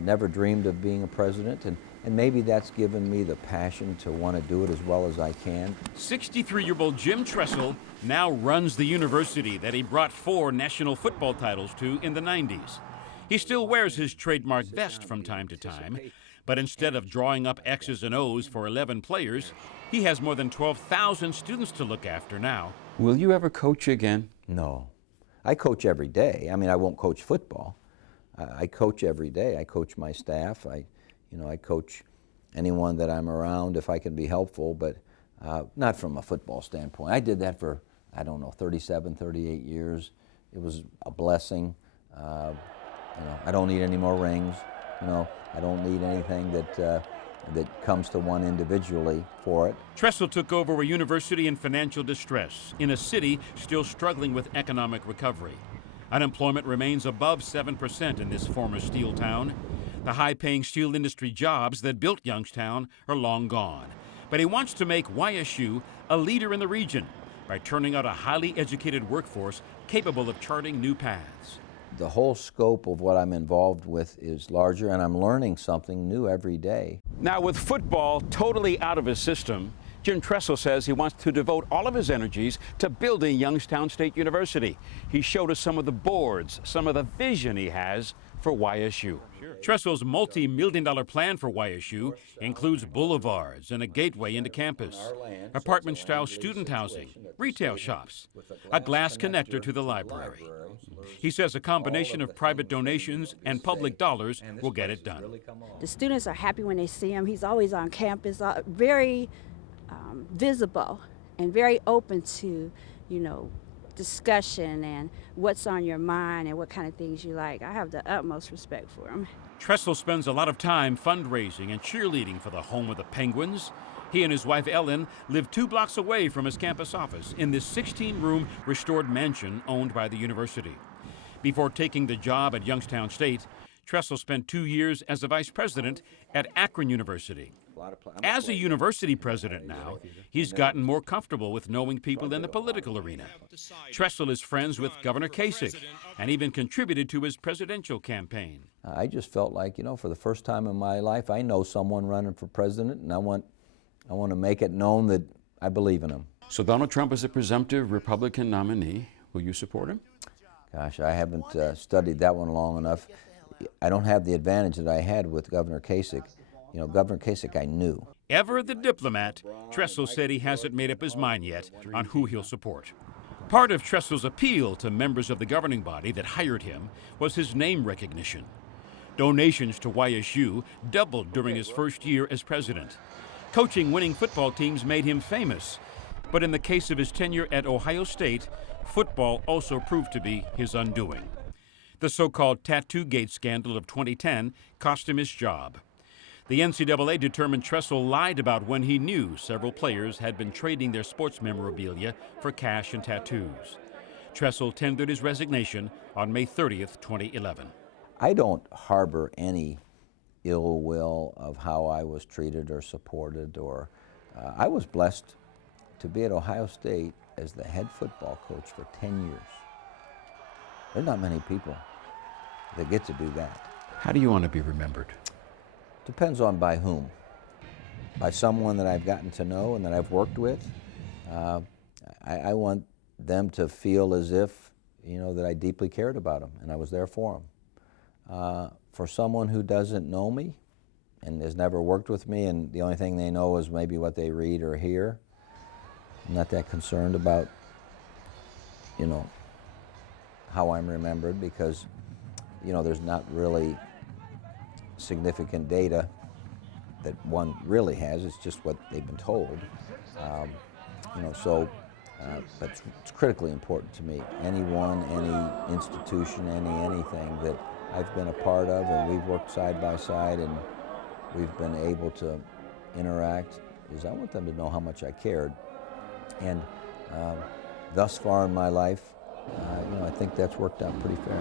Never dreamed of being a president, and maybe that's given me the passion to want to do it as well as I can. 63-year-old Jim Tressel now runs the university that he brought 4 national football titles to in the 90s. He still wears his trademark vest from time to time, but instead of drawing up X's and O's for 11 players, he has more than 12,000 students to look after now. Will you ever coach again? No. I coach every day. I mean, I won't coach football. I coach every day. I coach my staff. I coach anyone that I'm around if I can be helpful, but not from a football standpoint. I did that for, 37, 38 years. It was a blessing. I don't need any more rings. I don't need anything that comes to one individually for it. Tressel took over a university in financial distress in a city still struggling with economic recovery. Unemployment remains above 7% in this former steel town. The high-paying steel industry jobs that built Youngstown are long gone. But he wants to make YSU a leader in the region by turning out a highly educated workforce capable of charting new paths. The whole scope of what I'm involved with is larger, and I'm learning something new every day. Now, with football totally out of his system, Jim Tressel says he wants to devote all of his energies to building Youngstown State University. He showed us some of the boards, some of the vision he has for YSU. Tressel's multi-million-dollar plan for YSU includes boulevards and a gateway into campus, apartment-style student housing, retail shops, a glass connector to the library. He says a combination of private donations and public dollars will get it done. The students are happy when they see him. He's always on campus, very visible and very open to, discussion and what's on your mind and what kind of things you like. I have the utmost respect for him. Tressel spends a lot of time fundraising and cheerleading for the home of the Penguins. He and his wife Ellen live 2 blocks away from his campus office in this 16-room restored mansion owned by the university. Before taking the job at Youngstown State, Tressel spent 2 years as a vice president at Akron University. As a university president now, he's gotten more comfortable with knowing people in the political arena. Tressel is friends with Governor Kasich and even contributed to his presidential campaign. I just felt like, for the first time in my life, I know someone running for president, and I want to make it known that I believe in him. So Donald Trump is a presumptive Republican nominee. Will you support him? Gosh, I haven't studied that one long enough. I don't have the advantage that I had with Governor Kasich. Governor Kasich I knew. Ever the diplomat, Tressel said he hasn't made up his mind yet on who he'll support. Part of Tressel's appeal to members of the governing body that hired him was his name recognition. Donations to YSU doubled during his first year as president. Coaching winning football teams made him famous. But in the case of his tenure at Ohio State, football also proved to be his undoing. The so-called Tattoo Gate scandal of 2010 cost him his job. The NCAA determined Tressel lied about when he knew several players had been trading their sports memorabilia for cash and tattoos. Tressel tendered his resignation on May 30th, 2011. I don't harbor any ill will of how I was treated or supported. I was blessed to be at Ohio State as the head football coach for 10 years. There's not many people that get to do that. How do you want to be remembered? Depends on by whom. By someone that I've gotten to know and that I've worked with. I want them to feel as if, that I deeply cared about them and I was there for them. For someone who doesn't know me and has never worked with me and the only thing they know is maybe what they read or hear, I'm not that concerned about, how I'm remembered because, there's not really significant data that one really has. It's just what they've been told. But it's critically important to me. Anyone, any institution, anything that I've been a part of and we've worked side by side and we've been able to interact, is I want them to know how much I cared. And thus far in my life, I think that's worked out pretty fair.